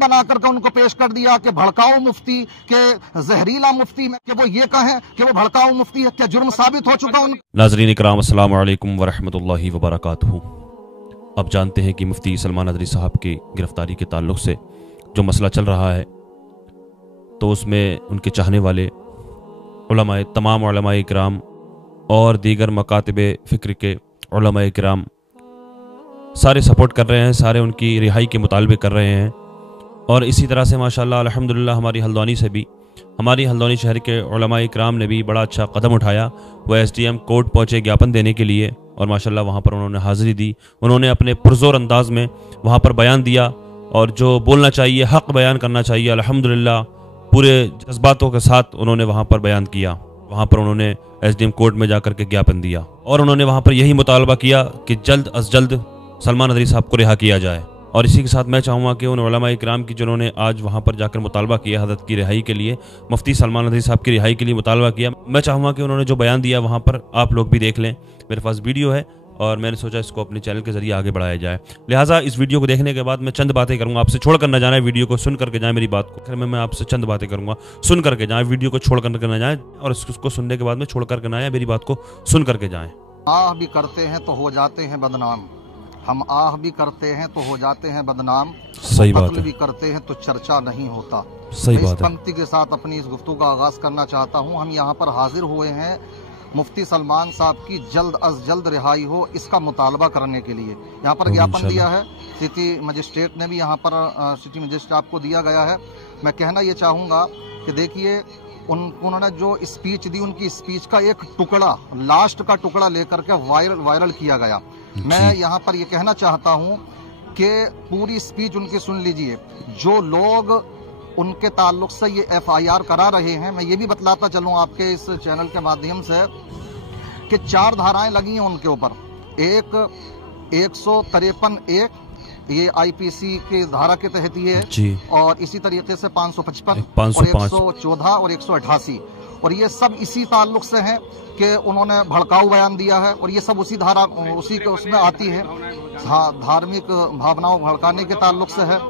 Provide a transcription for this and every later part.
बना करके उनको पेश कर दिया कि भड़काऊ मुफ्ती के जहरीला मुफ्ती में कि वो ये कहें कि वो भड़काऊ मुफ्ती है। क्या जुर्म साबित हो चुका उनका? नाज़रीन इकराम, अस्सलाम वालेकुम वरहमतुल्लाहि वबरकातुहू। अब जानते हैं कि मुफ्ती सलमान नदवी साहब की गिरफ्तारी के ताल्लुक से जो मसला चल रहा है, तो उसमें उनके चाहने वाले उलमाए, तमाम उलमाए इकराम और दीगर मकातिब फ़िक्र के उलमाए इकराम सारे सपोर्ट कर रहे हैं, सारे उनकी रिहाई के मुतालबे कर रहे हैं। और इसी तरह से माशाअल्लाह अल्हम्दुलिल्लाह हमारी हल्द्वानी से भी, हमारी हल्द्वानी शहर के उलमाए इकराम ने भी बड़ा अच्छा कदम उठाया। वो SDM कोर्ट पहुँचे ज्ञापन देने के लिए, और माशाअल्लाह वहाँ पर उन्होंने हाज़िरी दी। उन्होंने अपने पुरज़ोर अंदाज में वहाँ पर बयान दिया, और जो बोलना चाहिए, हक़ बयान करना चाहिए, अल्हम्दुलिल्लाह पूरे जज्बातों के साथ उन्होंने वहाँ पर बयान किया। वहाँ पर उन्होंने SDM कोर्ट में जाकर के ज्ञापन दिया, और उन्होंने वहाँ पर यही मुतालबा किया कि जल्द अज जल्द सलमान नदवी साहब को रिहा किया जाए। और इसी के साथ मैं चाहूँगा कि उन उलमाए इकराम की जिन्होंने आज वहाँ पर जाकर मुतालबा किया हज़रत की रिहाई के लिए, मुफ्ती सलमान नदवी साहब की रिहाई के लिए मुतालबा किया, मैं चाहूँगा कि उन्होंने जो बयान दिया वहाँ पर आप लोग भी देख लें। मेरे पास वीडियो है और मैंने सोचा इसको अपने चैनल के जरिए आगे बढ़ाया जाए। लिहाजा इस वीडियो को देखने के बाद मैं चंद बातें करूँगा, आपसे छोड़ कर न जाना, वीडियो को सुन करके जाएँ। मेरी बात को मैं आपसे चंद बातें करूँगा, सुन करके जाएँ, वीडियो को छोड़ करके न जाएँ, और उसको सुनने के बाद में छोड़ करके न आए, मेरी बात को सुन करके जाएँ। आह भी करते हैं तो हो जाते हैं बदनाम, हम आह भी करते हैं तो हो जाते हैं बदनाम, सही बात है। भी करते हैं तो चर्चा नहीं होता। सही मैं बात इस है। पंक्ति के साथ अपनी इस गुफ्तगू का आगाज करना चाहता हूँ। हम यहाँ पर हाजिर हुए हैं मुफ्ती सलमान साहब की जल्द अज जल्द रिहाई हो, इसका मुतालबा करने के लिए। यहाँ पर ज्ञापन दिया है, सिटी मजिस्ट्रेट ने भी यहाँ पर सिटी मजिस्ट्रेट आपको दिया गया है। मैं कहना ये चाहूँगा कि देखिए, उन्होंने जो स्पीच दी, उनकी स्पीच का एक टुकड़ा, लास्ट का टुकड़ा लेकर के वायरल किया गया। मैं यहाँ पर ये कहना चाहता हूँ कि पूरी स्पीच उनकी सुन लीजिए। जो लोग उनके ताल्लुक से ये FIR करा रहे हैं, मैं ये भी बतलाता चलूँ आपके इस चैनल के माध्यम से कि 4 धाराएं लगी हैं उनके ऊपर। एक 153(1) ये IPC की धारा के तहत ही है, और इसी तरीके से 555 और 114 और 188, और ये सब इसी ताल्लुक से हैं कि उन्होंने भड़काऊ बयान दिया है, और ये सब उसी धारा, उसी के उसमें आती है। हाँ, धार्मिक भावनाओं भड़काने के ताल्लुक से है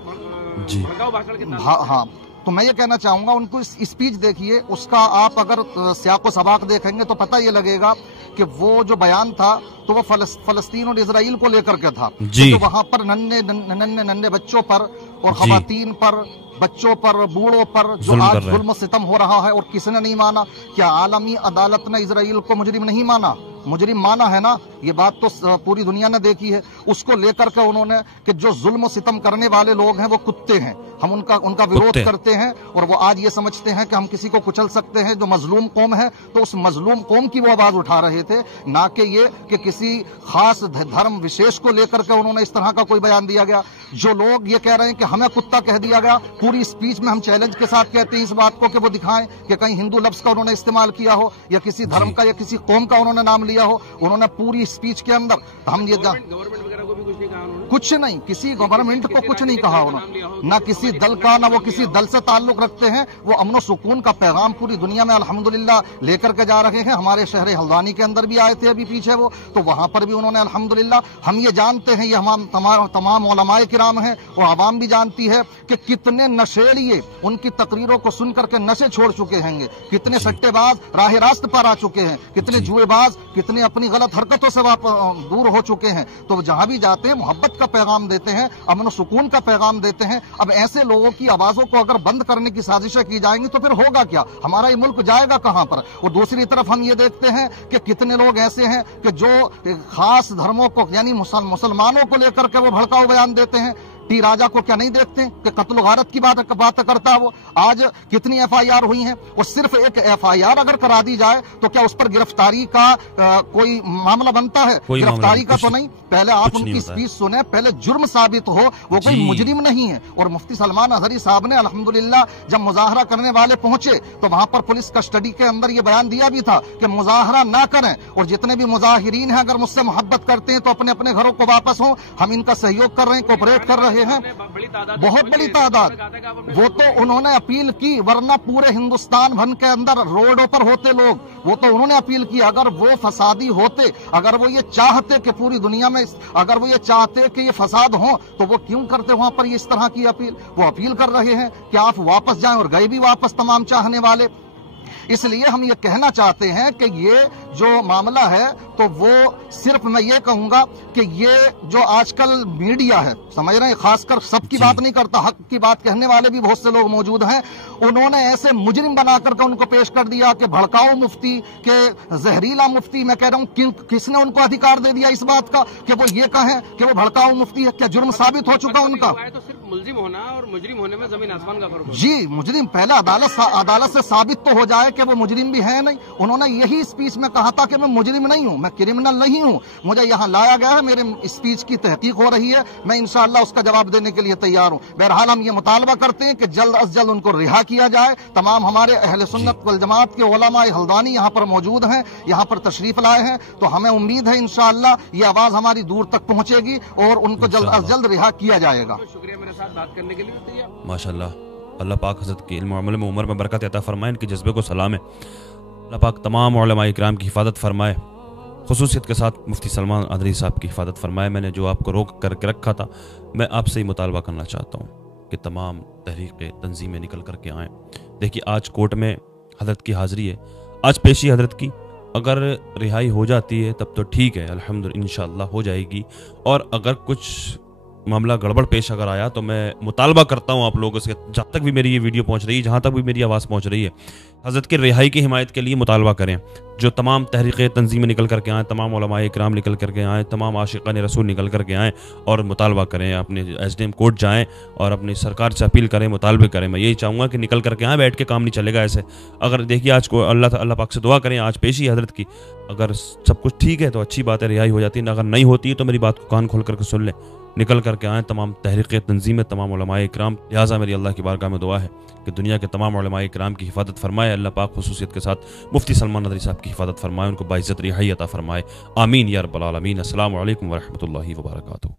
जी। हाँ, तो मैं ये कहना चाहूंगा, उनको स्पीच देखिए, उसका आप अगर सियाको सबाक देखेंगे तो पता ये लगेगा कि वो जो बयान था तो वो फलस्तीन और इजराइल को लेकर के था। तो वहां पर नन्हे बच्चों पर और खवातीन पर, बच्चों पर, बूढ़ों पर जो आज जुल्म सितम हो रहा है, और किसने नहीं माना? क्या आलमी अदालत ने इजराइल को मुजरिम नहीं माना? मुजरिम माना है ना, ये बात तो पूरी दुनिया ने देखी है। उसको लेकर के उन्होंने कि जो जुल्म सितम करने वाले लोग हैं वो कुत्ते हैं, हम उनका विरोध करते हैं, और वो आज ये समझते हैं कि हम किसी को कुचल सकते हैं जो मजलूम कौम है। तो उस मजलूम कौम की वो आवाज उठा रहे थे, ना कि ये कि किसी खास धर्म विशेष को लेकर के उन्होंने इस तरह का कोई बयान दिया गया। जो लोग ये कह रहे हैं कि हमें कुत्ता कह दिया गया, पूरी स्पीच में हम चैलेंज के साथ कहते हैं इस बात को कि वो दिखाएं कि कहीं हिंदू लफ्ज का उन्होंने इस्तेमाल किया हो, या किसी धर्म का या किसी कौम का उन्होंने नाम लिया हो। उन्होंने पूरी स्पीच के अंदर हम ये कुछ नहीं, किसी गवर्नमेंट को कुछ नहीं कहा उन्होंने, ना किसी दल का, ना वो किसी दल से ताल्लुक रखते हैं। वो अमन सुकून का पैगाम पूरी दुनिया में अल्हम्दुलिल्लाह लेकर के जा रहे हैं। हमारे शहर हल्द्वानी के अंदर भी आए थे अभी पीछे वो, तो वहां पर भी उन्होंने अल्हम्दुलिल्लाह, हम ये जानते हैं, ये हम तमाम उलमाए किराम हैं और आवाम भी जानती है कि कितने नशेड़िए उनकी तकरीरों को सुन करके नशे छोड़ चुके हैं, कितने सट्टेबाज राह रास्त पर आ चुके हैं, कितने जुएबाज, कितने अपनी गलत हरकतों से दूर हो चुके हैं। तो जहां भी जाते हैं मोहब्बत का पैगाम देते हैं, अमन सुकून का पैगाम देते हैं। अब ऐसे लोगों की आवाजों को अगर बंद करने की साजिशें की जाएंगी तो फिर होगा क्या? हमारा ये मुल्क जाएगा कहां पर? और दूसरी तरफ हम ये देखते हैं कि कितने लोग ऐसे हैं कि जो खास धर्मों को, यानी मुसलमानों को लेकर के वो भड़काऊ बयान देते हैं। टी राजा को क्या नहीं देखते कि कत्ल गारत की बात करता है वो? आज कितनी FIR हुई हैं, और सिर्फ एक FIR अगर करा दी जाए तो क्या उस पर गिरफ्तारी का कोई मामला बनता है? गिरफ्तारी का तो नहीं। पहले आप उनकी स्पीच सुने, पहले जुर्म साबित हो, वो कोई मुजरिम नहीं है। और मुफ्ती सलमान नदवी साहब ने अल्हम्दुलिल्लाह जब मुजाहरा करने वाले पहुंचे तो वहां पर पुलिस कस्टडी के अंदर ये बयान दिया भी था कि मुजाहरा ना करें, और जितने भी मुजाहिरीन हैं अगर मुझसे मोहब्बत करते हैं तो अपने अपने घरों को वापस हो, हम इनका सहयोग कर रहे हैं, कोऑपरेट कर रहे रहे हैं, बहुत बड़ी तादाद। वो तो उन्होंने अपील की, वरना पूरे हिंदुस्तान भर के अंदर रोडों पर होते लोग, वो तो उन्होंने अपील की। अगर वो फसादी होते, अगर वो ये चाहते कि पूरी दुनिया में, अगर वो ये चाहते कि ये फसाद हो, तो वो क्यों करते वहां पर इस तरह की अपील? वो अपील कर रहे हैं कि आप वापस जाएं, और गए भी वापस तमाम चाहने वाले। इसलिए हम ये कहना चाहते हैं कि ये जो मामला है, तो वो सिर्फ मैं ये कहूंगा कि ये जो आजकल मीडिया है, समझ रहे हैं, खासकर सबकी बात नहीं करता, हक की बात कहने वाले भी बहुत से लोग मौजूद हैं, उन्होंने ऐसे मुजरिम बना करके उनको पेश कर दिया कि भड़काऊ मुफ्ती, के जहरीला मुफ्ती। मैं कह रहा हूँ किसने उनको अधिकार दे दिया इस बात का कि वो ये कहें कि वो भड़काऊ मुफ्ती है? क्या जुर्म साबित हो चुका उनका? तो सिर्फ मुलजिम होना और मुजरिम होने में जमीन आसमान का फर्क है। जी, मुजरिम पहले अदालत से साबित तो हो जाए कि वो मुजरिम भी है नहीं। उन्होंने यही स्पीच में कहा था कि मैं मुजरिम नहीं हूं, मैं क्रिमिनल नहीं हूं, मुझे यहाँ लाया गया है, मेरे स्पीच की तहकीक हो रही है, मैं इंशाअल्लाह उसका जवाब देने के लिए तैयार हूं। बहरहाल हम ये मुतालबा करते हैं कि जल्द अज जल्द उनको रिहा किया जाए। तमाम हमारे अहले सुन्नत वल जमात के उलमा हल्दानी यहाँ पर मौजूद हैं, यहाँ पर तशरीफ लाए हैं, तो हमें उम्मीद है इंशाअल्लाह ये आवाज हमारी दूर तक पहुंचेगी और उनको जल्द अज जल्द रिहा किया जाएगा। शुक्रिया मेरे साथ बात करने के लिए। माशाअल्लाह, अल्लाह पाक हज़रत की इल्म अमल में उम्र में बरकत अता फरमाए, इनके जज्बे को सलाम है। अल्लाह पाक तमाम उलमा इकराम की हिफाजत फरमाए, खुसूसियत के साथ मुफ्ती सलमान अदरी साहब की हिफाजत फरमाए। मैंने जो आपको रोक करके रखा था, मैं आपसे ही मुतालबा करना चाहता हूँ कि तमाम तहरीक़ें तंजीमें निकल करके आएँ। देखिए, आज कोर्ट में हज़रत की हाज़िरी है, आज पेशी हज़रत की, अगर रिहाई हो जाती है तब तो ठीक है, अल्हम्दुलिल्लाह इंशाअल्लाह हो जाएगी। और अगर कुछ मामला गड़बड़ पेश अगर आया तो मैं मुतालबा करता हूँ आप लोगों से, जहाँ तक भी मेरी ये वीडियो पहुँच रही है, जहाँ तक भी मेरी आवाज़ पहुँच रही है, हज़रत की रिहाई की हिमायत के लिए मुतालबा करें। जो तमाम तहरीक़ें तंजीमें निकल करके आएँ, तमाम उलमाए इकराम निकल करके आएँ, तमाम आशिक़ान रसूल निकल करके आएँ और मुतालबा करें, अपने SDM कोर्ट जाएँ और अपनी सरकार से अपील करें, मुतालबे करें। मैं यही चाहूँगा कि निकल करके आएँ, बैठ के काम नहीं चलेगा ऐसे। अगर देखिए, आज को अल्लाह पाक से दुआ करें, आज पेशी हज़रत की, अगर सब कुछ ठीक है तो अच्छी बात है, रिहाई हो जाती है, अगर नहीं होती है तो मेरी बात को कान खोल करके सुन लें, निकल करके आएँ तमाम तहरीक़ें तंजीमें, तमाम उलमाए इकराम। लिहाजा मेरी अल्लाह की बारगाह में दुआ है कि दुनिया के तमाम उलमाए इकराम की हिफाजत फरमाए, अल्लाह पाक खुसूसियत के साथ मुफ्ती सलमान अदरी साहब की हिफाजत फरमाए, उनको बाइज़्ज़त रिहाई अता फरमाए। आमीन या रब्बल आलमीन। अस्सलामु अलैकुम व रहमतुल्लाहि व बरकातुहू।